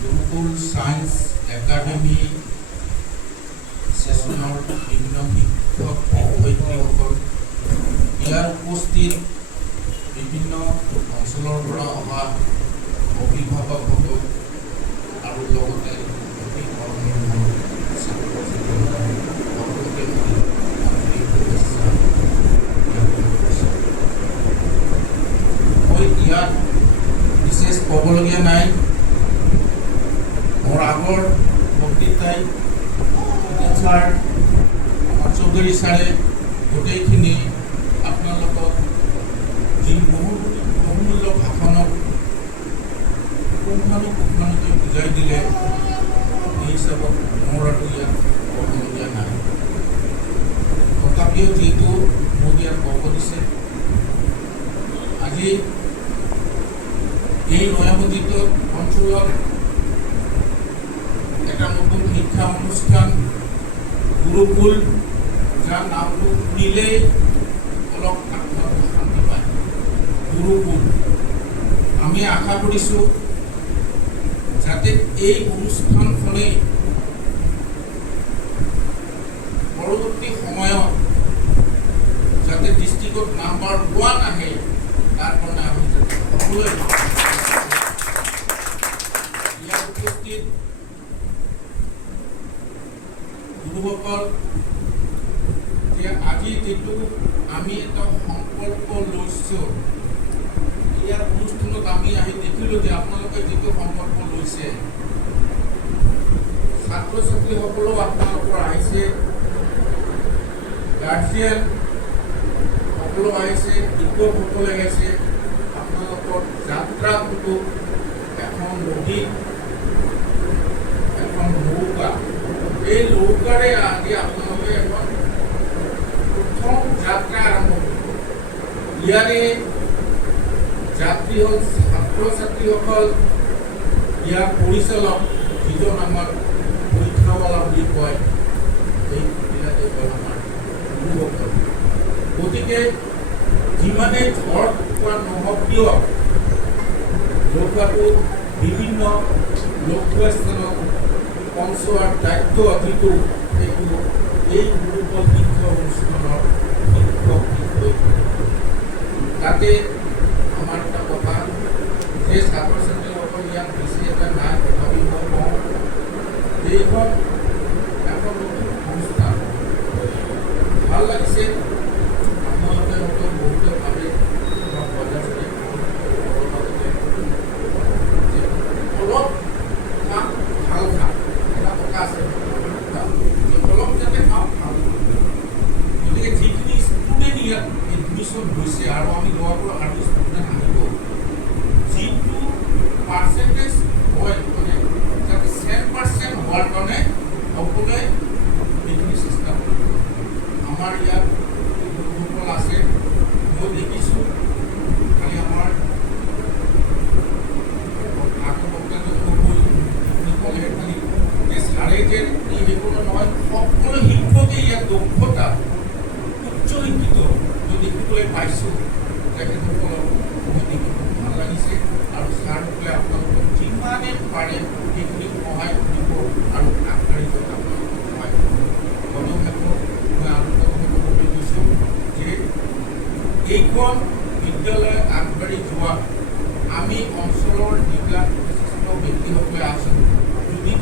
Gurukul science academy সেশনৰ বিভিন্ন শিক্ষক শিক্ষয়িত্ৰীসকল, ইয়াৰ উপস্থিত বিভিন্ন অঞ্চলৰ পৰা অহা অভিভাৱকসকল আৰু লগতে মই ইয়াত বিশেষ ক'বলগীয়া নাই। মোৰ আগৰ বক্তৃতাই ছাৰ চৌধুৰী ছাৰে গোটেইখিনি আপোনালোকক যি বহুমূল্য ভাষণক পুংখানুপুংখানুকৈ বুজাই দিলে, এই হিচাপত মোৰ আৰু ইয়াত ক'বলগীয়া নাই। তথাপিও যিহেতু মোক ইয়াত ক'ব দিছে, আজি এই নয়ামদিত অঞ্চলত এটা নতুন শিক্ষা অনুষ্ঠান গুৰুকুল, যাৰ নামটো শুনিলেই অলপ আত্মাটো শান্তি পায়। গুৰুকুল, আমি আশা কৰিছোঁ যাতে এই অনুষ্ঠানখনেই পৰৱৰ্তী সময়ত যাতে ডিষ্ট্ৰিক্টত নাম্বাৰ 1 আহে, তাৰ কাৰণে আমি সকলোৱে ইয়াৰ উপস্থিত গুৰুসকল, যে আজি যিটো আমি এটা সংকল্প লৈছোঁ, ইয়াৰ অনুষ্ঠানত আমি আহি দেখিলোঁ যে আপোনালোকে যিটো সংকল্প লৈছে, ছাত্ৰ ছাত্ৰীসকলেও আপোনালোকৰ আহিছে, গাৰ্জিয়ান সকলো আহিছে, শিক্ষকসকলে আহিছে। আপোনালোকৰ যাত্ৰাটো এখন নদী, এখন নৌকা, এই নৌকাৰে আজি আপোনালোকে এখন প্ৰথম যাত্ৰা আৰম্ভ কৰিব। ইয়াৰে যাত্ৰী হ'ল ছাত্ৰ ছাত্ৰীসকল, ইয়াৰ পৰিচালক যিজন আমাৰ পৰীক্ষাৱালা বুলি কয়, এইবিলাকে হ'ল আমাৰ গুৰুসকল। গতিকে যিমানে ঝড় তুফান নহওক কিয়, নৌকাটোত বিভিন্ন লক্ষ্যস্থানত পঞ্চোৱাৰ দায়িত্ব যিটো, সেইটো এই গুৰুকুল শিক্ষা অনুষ্ঠানৰ শিক্ষক শিক্ষয়িত্ৰী। তাতে আমাৰ এটা কথা যে ছাত্ৰ ছাত্ৰীসকল ইয়াত বেছি এটা নাই, তথাপি মই কওঁ এইখন এখন নতুন অনুষ্ঠান। ভাল লাগিছে, আপোনালোকে হয়তো বহুতে ভাবে অলপ ভাল খা, এটা কথা আছে, অলপ যাতে খাওঁ ভাল। গতিকে যিখিনি ষ্টুডেণ্ট ইয়াত এডমিশ্যন হৈছে, আৰু আমি লোৱাৰ পৰা আৰু ষ্টুডেণ্ট আনিব, যিটো পাৰ্চেণ্টেজ হয়, মানে যাতে 100% হোৱাৰ কাৰণে সকলোৱে এইখিনি চেষ্টা কৰিব। আমাৰ ইয়াত লোকসকল আছে, মই দেখিছোঁ, খালি আমাৰ ছাৰে যে সেইবোৰ নহয়, সকলো শিক্ষকে ইয়াত দক্ষতা উচ্চ শিক্ষিত মই দেখিবলৈ পাইছোঁ। তেখেতসকলক মই দেখি ভাল লাগিছে, আৰু ছাৰসকলে আপোনালোকক যিমানে পাৰে সেইখিনি সহায় কৰিব আৰু আগবাঢ়ি যোৱাত আপোনালোকক সহায় কৰিব। গণক্ষেত্ৰত মই আৰু এটা কথা ক'বলৈ গৈছোঁ যে এইখন বিদ্যালয় আগবাঢ়ি যোৱাত আমি অঞ্চলৰ যিবিলাক বিশিষ্ট ব্যক্তিসকলে আছোঁ, যদি